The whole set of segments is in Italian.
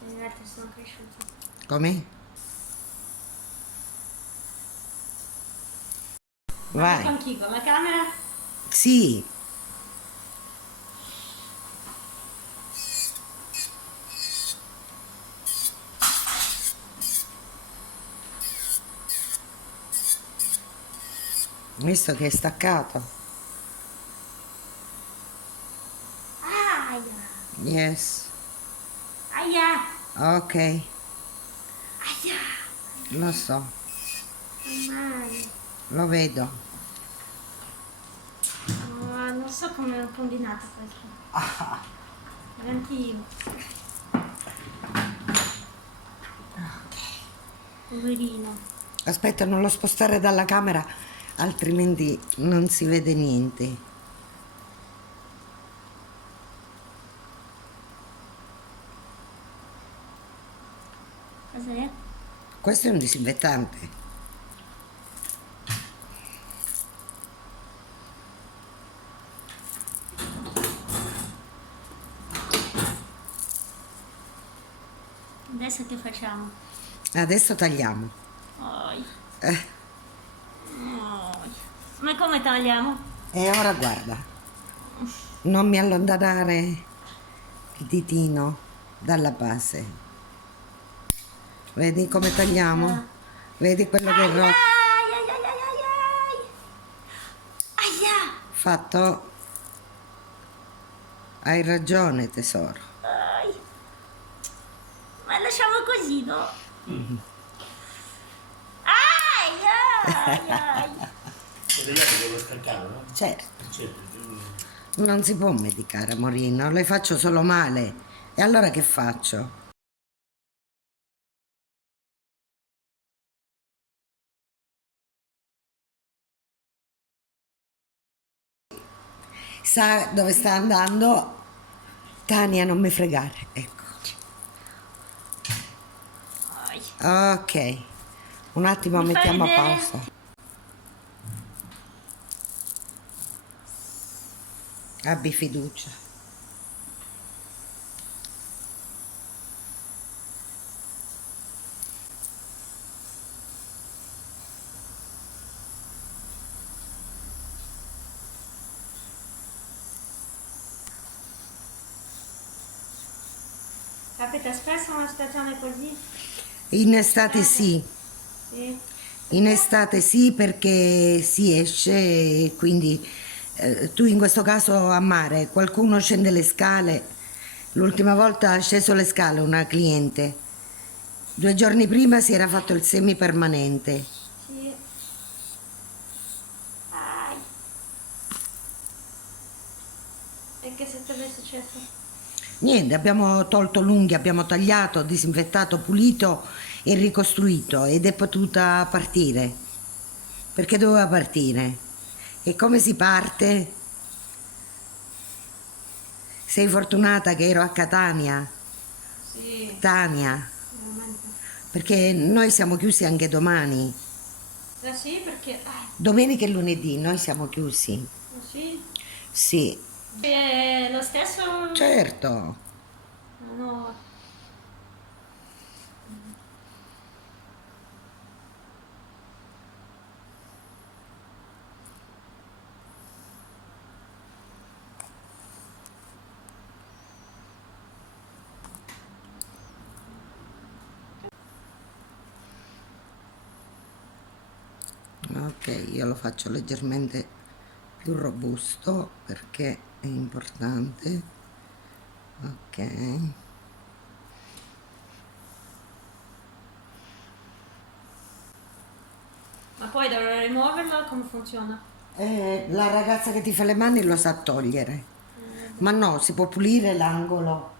Gli altri sono cresciuti. Come? Ma Vai. con chi? Con la camera? Sì. Visto che è staccato. Aia! Yes. Aia! Ok, Aia! lo so, Male. lo vedo. Oh, non so come ho combinato questo. Garantivo. Poverino. Aspetta, non lo spostare dalla camera, altrimenti non si vede niente. Cos'è? Questo è un disinfettante. Adesso che facciamo? Adesso tagliamo. Oi. Eh, Oi. Ma come tagliamo? e ora guarda, non mi allontanare il ditino dalla base. Vedi come tagliamo? Vedi quello che è Aia! rotto? Aia! Aia! Aia! Aia! Fatto? Hai ragione, tesoro. Ai. Ma lasciamo così, no? Aia! Aia! Aia! Vedete che l'ho scaricato, no? Certo. Certo. Non si può medicare, amorino, le faccio solo male. E allora che faccio? Sa dove sta andando? Tania, non mi fregare, ecco. Ai. Ok, un attimo Mi fai mettiamo a vedere? pausa. Abbi fiducia. Capita spesso una situazione così? In estate sì, Sì. in estate sì perché si esce e quindi tu in questo caso a mare, qualcuno scende le scale, l'ultima volta ha sceso le scale una cliente, 2 giorni prima si era fatto il semipermanente. Sì. Ai. E che se è successo? Niente, abbiamo tolto l'unghia, abbiamo tagliato, disinfettato, pulito e ricostruito ed è potuta partire. Perché doveva partire. E come si parte? Sei fortunata che ero a Catania, Sì. Tania, Veramente. perché noi siamo chiusi anche domani. Sì, perché... Domenica e lunedì noi siamo chiusi. Sì. Sì, È lo stesso... certo. No. Ok, io lo faccio leggermente più robusto perché è importante. Ok. Ma poi dovrò rimuoverlo? Come funziona? La ragazza che ti fa le mani lo sa togliere. Ma no, si può pulire l'angolo.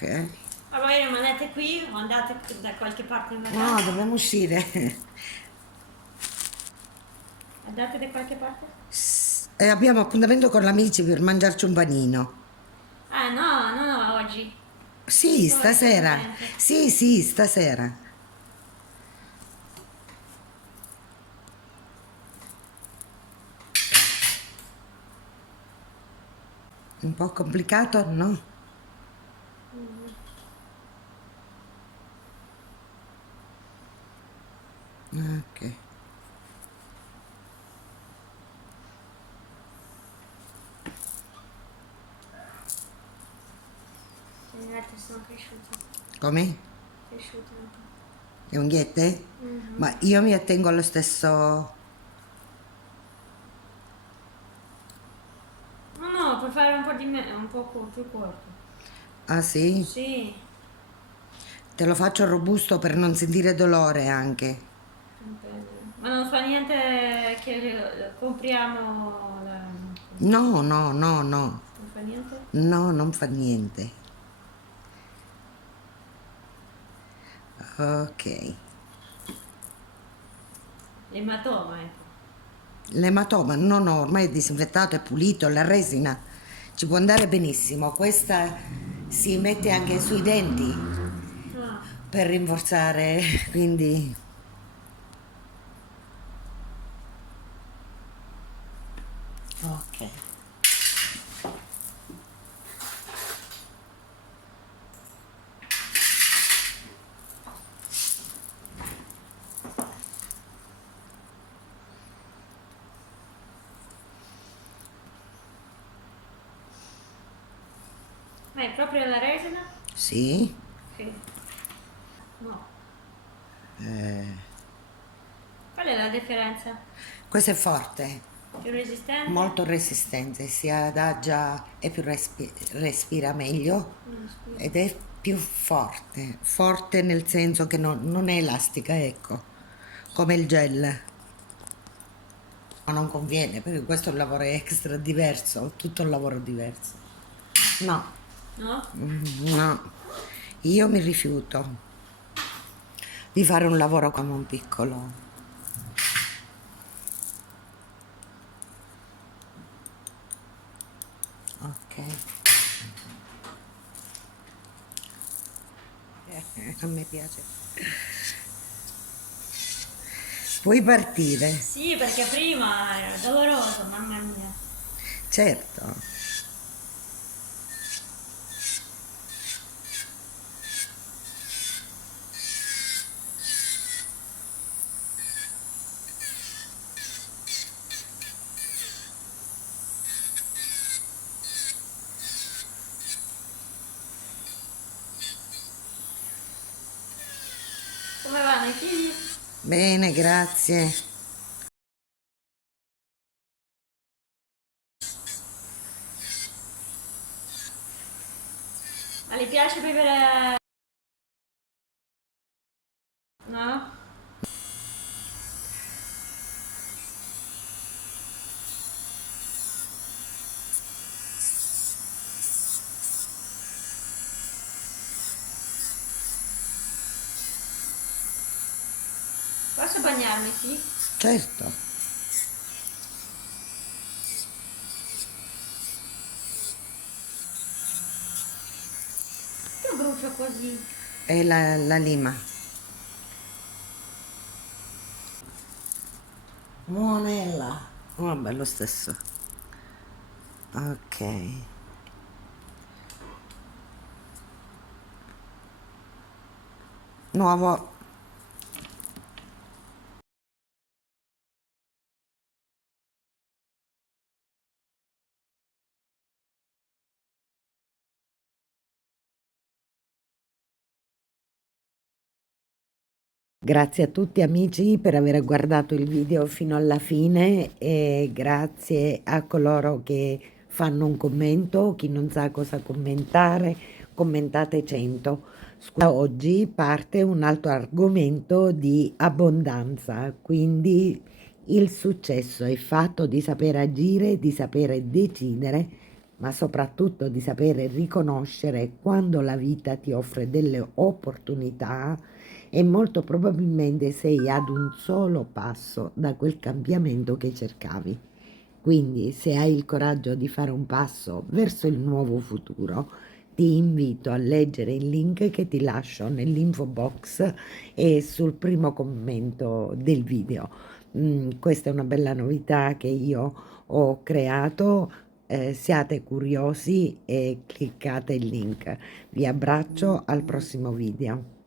Ok. Ma voi rimanete qui o andate da qualche parte in No, vacanza? dobbiamo uscire. Andate da qualche parte? E abbiamo appuntamento con gli amici per mangiarci un panino. Ah no, no, oggi. Sì, Come stasera. recente. Sì, sì, stasera. Un po' complicato, no? Ok. Gli altri sono cresciuti. Come? Cresciuti un po'. Le unghiette? Mhm. Ma io mi attengo allo stesso... No, no, puoi fare un po' di un po' più corto. Ah sì? Sì. Te lo faccio robusto per non sentire dolore anche. Dipende. Ma non fa niente che compriamo No, no, no, no. non fa niente? No, non fa niente. Ok. L'ematoma, ecco. L'ematoma, no, no, ormai è disinfettato, è pulito, la resina ci può andare benissimo. Questa si mette anche sui denti Ah, per rinforzare, quindi... Ok. ma è proprio la resina? Sì, Sì. No. eh, Qual è la differenza? questo è forte, Più resistente? molto resistente, si adagia e più respira meglio Non spiro. ed è più forte, forte nel senso che non è elastica, ecco, come il gel. Ma non conviene perché questo è un lavoro extra diverso, tutto un lavoro diverso. No, No? no, io mi rifiuto di fare un lavoro come un piccolo. Ok, a me piace. Puoi partire, Sì, perché prima era doloroso, mamma mia. certo. Come vanno i figli? Bene, grazie. Ma gli piace vivere? No? Posso bagnarmi, sì? Certo, Che brucio così? è la lima. Monella. Vabbè, lo stesso. Ok. Nuovo. Grazie a tutti amici per aver guardato il video fino alla fine e grazie a coloro che fanno un commento, chi non sa cosa commentare, commentate 100. Scusa, oggi parte un altro argomento di abbondanza, quindi il successo è fatto di saper agire, di sapere decidere ma soprattutto di sapere riconoscere quando la vita ti offre delle opportunità e molto probabilmente sei ad un solo passo da quel cambiamento che cercavi. Quindi, se hai il coraggio di fare un passo verso il nuovo futuro, ti invito a leggere il link che ti lascio nell'info box e sul primo commento del video. Questa è una bella novità che io ho creato. Siate curiosi e cliccate il link. Vi abbraccio al prossimo video.